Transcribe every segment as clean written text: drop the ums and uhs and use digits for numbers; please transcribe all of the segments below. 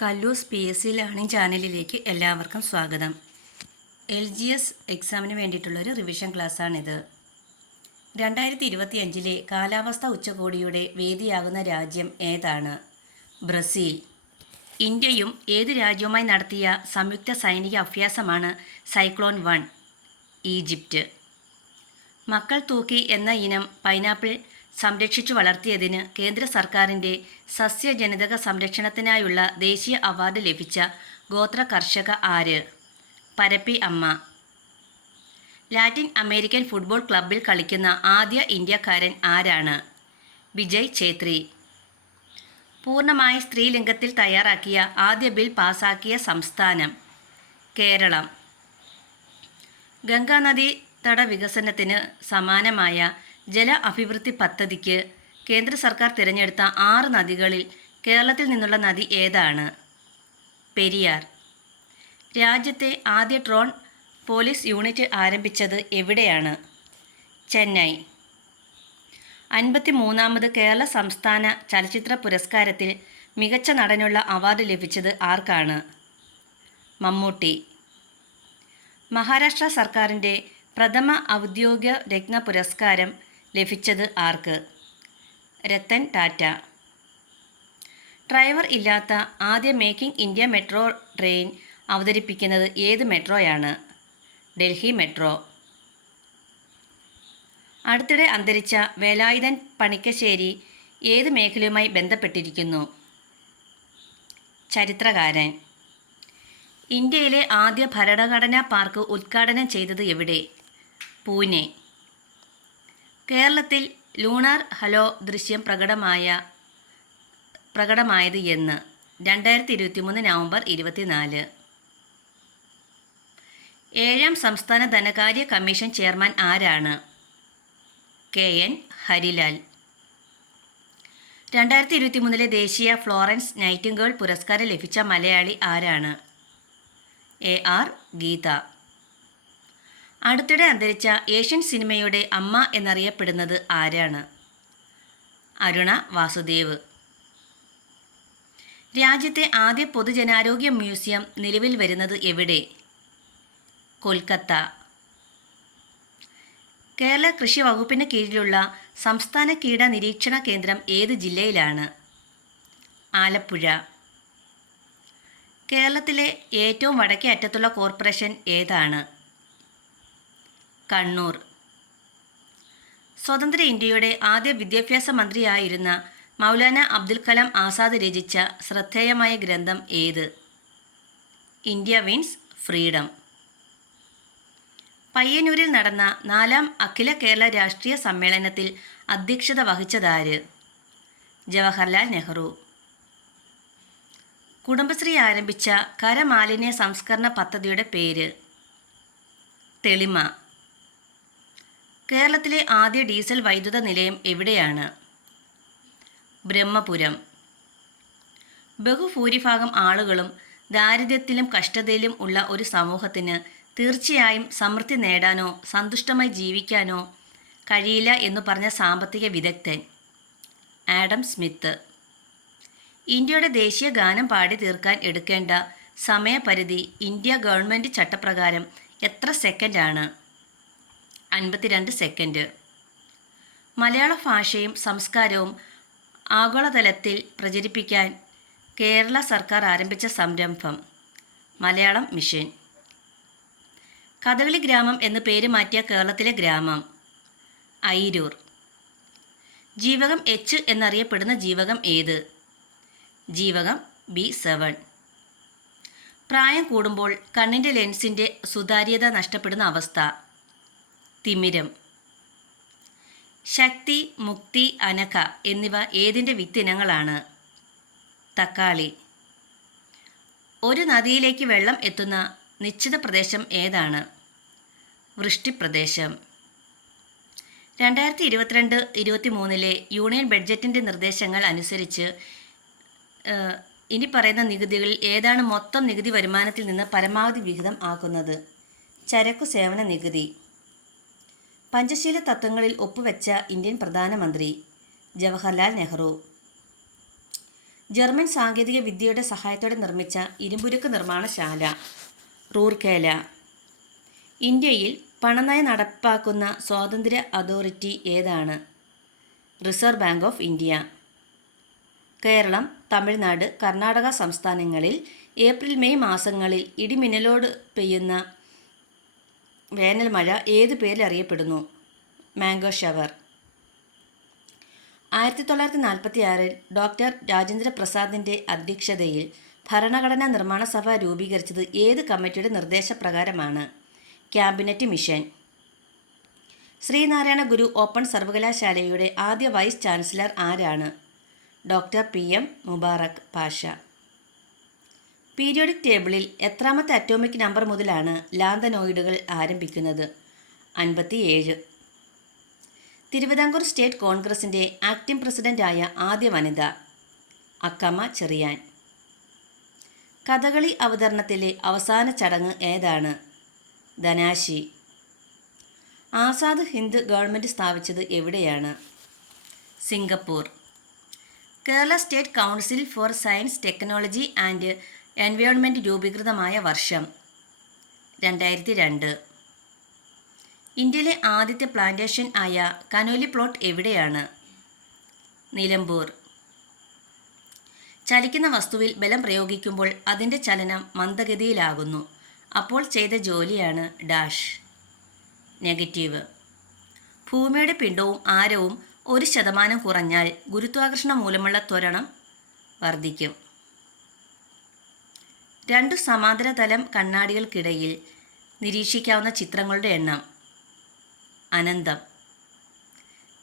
കല്ലൂസ് PSC learning ചാനലിലേക്ക് എല്ലാവർക്കും സ്വാഗതം. LGS എക്സാമിന് വേണ്ടിയിട്ടുള്ളൊരു റിവിഷൻ ക്ലാസ്സാണിത്. 2025 കാലാവസ്ഥാ ഉച്ചകോടിയുടെ വേദിയാകുന്ന രാജ്യം ഏതാണ്? ബ്രസീൽ. ഇന്ത്യയും ഏത് രാജ്യവുമായി നടത്തിയ സംയുക്ത സൈനിക അഭ്യാസമാണ് സൈക്ലോൺ 1? ഈജിപ്റ്റ്. മക്കൾ തൂക്കി എന്ന ഇനം പൈനാപ്പിൾ സംരക്ഷിച്ചു വളർത്തിയതിന് കേന്ദ്ര സർക്കാരിൻ്റെ സസ്യജനിതക സംരക്ഷണത്തിനായുള്ള ദേശീയ അവാർഡ് ലഭിച്ച ഗോത്ര കർഷക ആര്? പരപ്പി അമ്മ. ലാറ്റിൻ അമേരിക്കൻ ഫുട്ബോൾ ക്ലബ്ബിൽ കളിക്കുന്ന ആദ്യ ഇന്ത്യക്കാരൻ ആരാണ്? വിജയ് ഛേത്രി. പൂർണ്ണമായി സ്ത്രീലിംഗത്തിൽ തയ്യാറാക്കിയ ആദ്യ ബിൽ പാസാക്കിയ സംസ്ഥാനം? കേരളം. ഗംഗാനദി തട വികസനത്തിന് സമാനമായ ജല അഭിവൃദ്ധി പദ്ധതിക്ക് കേന്ദ്ര സർക്കാർ തിരഞ്ഞെടുത്ത 6 നദികളിൽ കേരളത്തിൽ നിന്നുള്ള നദി ഏതാണ്? പെരിയാർ. രാജ്യത്തെ ആദ്യ ഡ്രോൺ പോലീസ് യൂണിറ്റ് ആരംഭിച്ചത് എവിടെയാണ്? ചെന്നൈ. 53ാമത് കേരള സംസ്ഥാന ചലച്ചിത്ര പുരസ്കാരത്തിൽ മികച്ച നടനുള്ള അവാർഡ് ലഭിച്ചത് ആർക്കാണ്? മമ്മൂട്ടി. മഹാരാഷ്ട്ര സർക്കാരിൻ്റെ പ്രഥമ ഔദ്യോഗിക രത്ന പുരസ്കാരം ലഭിച്ചത് ആർക്ക്? രത്തൻ ടാറ്റ. ഡ്രൈവർ ഇല്ലാത്ത ആദ്യ മേക്കിംഗ് ഇന്ത്യ മെട്രോ ട്രെയിൻ അവതരിപ്പിക്കുന്നത് ഏത് മെട്രോയാണ്? ഡൽഹി മെട്രോ. അടുത്തിടെ അന്തരിച്ച വേലായുധൻ പണിക്കശ്ശേരി ഏത് മേഖലയുമായി ബന്ധപ്പെട്ടിരിക്കുന്നു? ചരിത്രകാരൻ. ഇന്ത്യയിലെ ആദ്യ ഭരണഘടനാ പാർക്ക് ഉദ്ഘാടനം ചെയ്തത് എവിടെ? പൂനെ. കേരളത്തിൽ ലൂണാർ ഹലോ ദൃശ്യം പ്രകടമായത് എന്ന്? 2023 നവംബർ 24. 7ാം സംസ്ഥാന ധനകാര്യ കമ്മീഷൻ ചെയർമാൻ ആരാണ്? KN ഹരിലാൽ. 2023 ദേശീയ ഫ്ലോറൻസ് നൈറ്റിംഗേൾ പുരസ്കാരം ലഭിച്ച മലയാളി ആരാണ്? AR ഗീത. അടുത്തിടെ അന്തരിച്ച ഏഷ്യൻ സിനിമയുടെ അമ്മ എന്നറിയപ്പെടുന്നത് ആരാണ്? അരുണ വാസുദേവ്. രാജ്യത്തെ ആദ്യ പൊതുജനാരോഗ്യ മ്യൂസിയം നിലവിൽ വരുന്നത് എവിടെ? കൊൽക്കത്ത. കേരള കൃഷി വകുപ്പിന് കീഴിലുള്ള സംസ്ഥാന കീട നിരീക്ഷണ കേന്ദ്രം ഏത് ജില്ലയിലാണ്? ആലപ്പുഴ. കേരളത്തിലെ ഏറ്റവും വടക്കേ അറ്റത്തുള്ള കോർപ്പറേഷൻ ഏതാണ്? കണ്ണൂർ. സ്വതന്ത്ര ഇന്ത്യയുടെ ആദ്യ വിദ്യാഭ്യാസ മന്ത്രിയായിരുന്ന മൗലാന അബ്ദുൽ കലാം ആസാദ് രചിച്ച ശ്രദ്ധേയമായ ഗ്രന്ഥം ഏത്? India wins freedom. പയ്യന്നൂരിൽ നടന്ന 4ാം അഖില കേരള രാഷ്ട്രീയ സമ്മേളനത്തിൽ അധ്യക്ഷത വഹിച്ചതാര്? ജവഹർലാൽ നെഹ്റു. കുടുംബശ്രീ ആരംഭിച്ച കരമാലിന്യ സംസ്കരണ പദ്ധതിയുടെ പേര്? തെളിമ. കേരളത്തിലെ ആദ്യ ഡീസൽ വൈദ്യുത നിലയം എവിടെയാണ്? ബ്രഹ്മപുരം. ബഹുഭൂരിഭാഗം ആളുകളും ദാരിദ്ര്യത്തിലും കഷ്ടതയിലും ഉള്ള ഒരു സമൂഹത്തിന് തീർച്ചയായും സമൃദ്ധി നേടാനോ സന്തുഷ്ടമായി ജീവിക്കാനോ കഴിയില്ല എന്നു പറഞ്ഞ സാമ്പത്തിക വിദഗ്ധൻ? Adam Smith. ഇന്ത്യയുടെ ദേശീയ ഗാനം പാടി തീർക്കാൻ എടുക്കേണ്ട സമയപരിധി ഇന്ത്യ ഗവൺമെൻറ് ചട്ടപ്രകാരം എത്ര സെക്കൻഡാണ്? 52 സെക്കൻഡ്. മലയാള ഭാഷയും സംസ്കാരവും ആഗോളതലത്തിൽ പ്രചരിപ്പിക്കാൻ കേരള സർക്കാർ ആരംഭിച്ച സംരംഭം? മലയാളം മിഷൻ. കഥകളി ഗ്രാമം എന്ന് പേര് മാറ്റിയ കേരളത്തിലെ ഗ്രാമം? അയിരൂർ. ജീവകം H എന്നറിയപ്പെടുന്ന ജീവകം ഏത്? ജീവകം B7. പ്രായം കൂടുമ്പോൾ കണ്ണിൻ്റെ ലെൻസിൻ്റെ സുതാര്യത നഷ്ടപ്പെടുന്ന അവസ്ഥ? തിമിരം. ശക്തി, മുക്തി, അനഘ എന്നിവ ഏതിൻ്റെ വിത്തിനങ്ങളാണ്? തക്കാളി. ഒരു നദിയിലേക്ക് വെള്ളം എത്തുന്ന നിശ്ചിത പ്രദേശം ഏതാണ്? വൃഷ്ടിപ്രദേശം. 2022-23 യൂണിയൻ ബഡ്ജറ്റിൻ്റെ നിർദ്ദേശങ്ങൾ അനുസരിച്ച് ഇനി പറയുന്ന നികുതികളിൽ ഏതാണ് മൊത്തം നികുതി വരുമാനത്തിൽ നിന്ന് പരമാവധി വിഹിതം ആക്കുന്നത്? ചരക്കു സേവന നികുതി. പഞ്ചശീല തത്വങ്ങളിൽ ഒപ്പുവെച്ച ഇന്ത്യൻ പ്രധാനമന്ത്രി? ജവഹർലാൽ നെഹ്റു. ജർമ്മൻ സാങ്കേതിക വിദ്യയുടെ സഹായത്തോടെ നിർമ്മിച്ച ഇരുമ്പുരുക്ക് നിർമ്മാണശാല. റൂർക്കേല. ഇന്ത്യയിൽ പണനയം നടപ്പാക്കുന്ന സ്വാതന്ത്ര്യ അതോറിറ്റി ഏതാണ്? Reserve bank of India. Kerala, Tamil Nadu, Karnataka സംസ്ഥാനങ്ങളിൽ ഏപ്രിൽ മെയ് മാസങ്ങളിൽ ഇടിമിന്നലോട് പെയ്യുന്ന വേനൽ മഴ ഏത് പേരിൽ അറിയപ്പെടുന്നു? Mango shower. 1946 ഡോക്ടർ രാജേന്ദ്ര പ്രസാദിൻ്റെ അധ്യക്ഷതയിൽ ഭരണഘടനാ നിർമ്മാണ സഭ രൂപീകരിച്ചത് ഏത് കമ്മിറ്റിയുടെ നിർദ്ദേശപ്രകാരമാണ്? Cabinet mission. Sreenarayana Guru open സർവകലാശാലയുടെ ആദ്യ വൈസ് ചാൻസലർ ആരാണ്? Doctor PM Mubarak Pasha. Periodic ടേബിളിൽ എത്രാമത്തെ അറ്റോമിക് നമ്പർ മുതലാണ് ലാന്തനോയിഡുകൾ ആരംഭിക്കുന്നത്? 57. തിരുവിതാംകൂർ സ്റ്റേറ്റ് കോൺഗ്രസിൻ്റെ ആക്ടിംഗ് പ്രസിഡൻ്റായ ആദ്യ വനിത? അക്കമ്മ ചെറിയാൻ. കഥകളി അവതരണത്തിലെ അവസാന ചടങ്ങ് ഏതാണ്? ധനാശി. ആസാദ് ഹിന്ദ് ഗവൺമെൻറ് സ്ഥാപിച്ചത് എവിടെയാണ്? Singapore. Kerala state council for science, technology and environment രൂപീകൃതമായ വർഷം? 2002. ഇന്ത്യയിലെ ആദ്യത്തെ പ്ലാന്റേഷൻ ആയ കനോലി പ്ലോട്ട് എവിടെയാണ്? നിലമ്പൂർ. ചലിക്കുന്ന വസ്തുവിൽ ബലം പ്രയോഗിക്കുമ്പോൾ അതിൻ്റെ ചലനം മന്ദഗതിയിലാകുന്നു. അപ്പോൾ ചെയ്ത ജോലിയാണ് ഡാഷ്. നെഗറ്റീവ്. ഭൂമിയുടെ പിണ്ഡവും ആരവും 1% കുറഞ്ഞാൽ ഗുരുത്വാകർഷണം മൂലമുള്ള ത്വരണം വർദ്ധിക്കും. 2 സമാന്തര തലം കണ്ണാടികൾക്കിടയിൽ നിരീക്ഷിക്കാവുന്ന ചിത്രങ്ങളുടെ എണ്ണം? അനന്തം.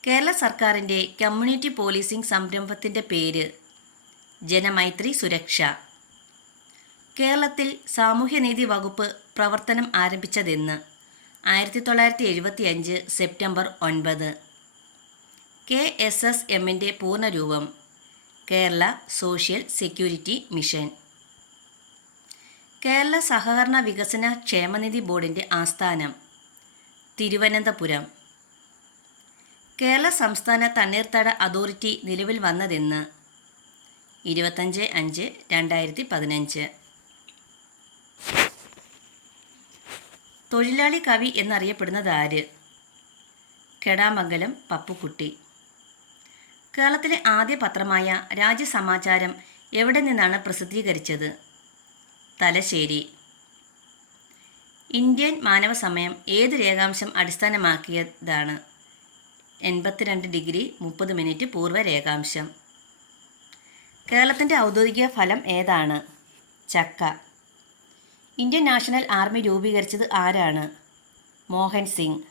കേരള സർക്കാരിൻ്റെ കമ്മ്യൂണിറ്റി പോലീസിംഗ് സംരംഭത്തിൻ്റെ പേര്? ജനമൈത്രി സുരക്ഷ. കേരളത്തിൽ സാമൂഹ്യനീതി വകുപ്പ് പ്രവർത്തനം ആരംഭിച്ചതെന്ന്? 1975 സെപ്റ്റംബർ 9. KSSMൻ്റെ പൂർണ്ണരൂപം? Kerala social security mission. Kerala സഹകരണ വികസന ക്ഷേമനിധി ബോർഡിൻ്റെ ആസ്ഥാനം? തിരുവനന്തപുരം. കേരള സംസ്ഥാന തണ്ണീർത്തട അതോറിറ്റി നിലവിൽ വന്നതെന്ന്? 25/5/2015. തൊഴിലാളി കവി എന്നറിയപ്പെടുന്നത് ആര്? കെടാമംഗലം പപ്പുക്കുട്ടി. കേരളത്തിലെ ആദ്യ പത്രമായ രാജ്യസമാചാരം എവിടെ നിന്നാണ് പ്രസിദ്ധീകരിച്ചത്? തലശ്ശേരി. ഇന്ത്യൻ മാനവ സമയം ഏത് രേഖാംശം അടിസ്ഥാനമാക്കിയതാണ്? 82°30' പൂർവ്വ രേഖാംശം. കേരളത്തിൻ്റെ ഔദ്യോഗിക ഫലം ഏതാണ്? ചക്ക. ഇന്ത്യൻ നാഷണൽ ആർമി രൂപീകരിച്ചത് ആരാണ്? മോഹൻ സിംഗ്.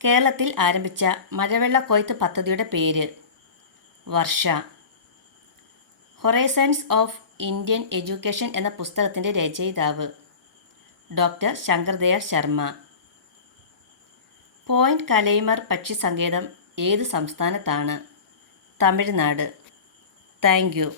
കേരളത്തിൽ ആരംഭിച്ച മഴവെള്ള കൊയ്ത്ത് പദ്ധതിയുടെ പേര്? Varsha. Horizons of Indian education എന്ന പുസ്തകത്തിൻ്റെ രചയിതാവ്? ഡോക്ടർ ശങ്കർദയാൽ ശർമ്മ. പോയിന്റ് കലൈമർ പക്ഷി സങ്കേതം ഏത് സംസ്ഥാനത്താണ്? തമിഴ്നാട്. Thank U.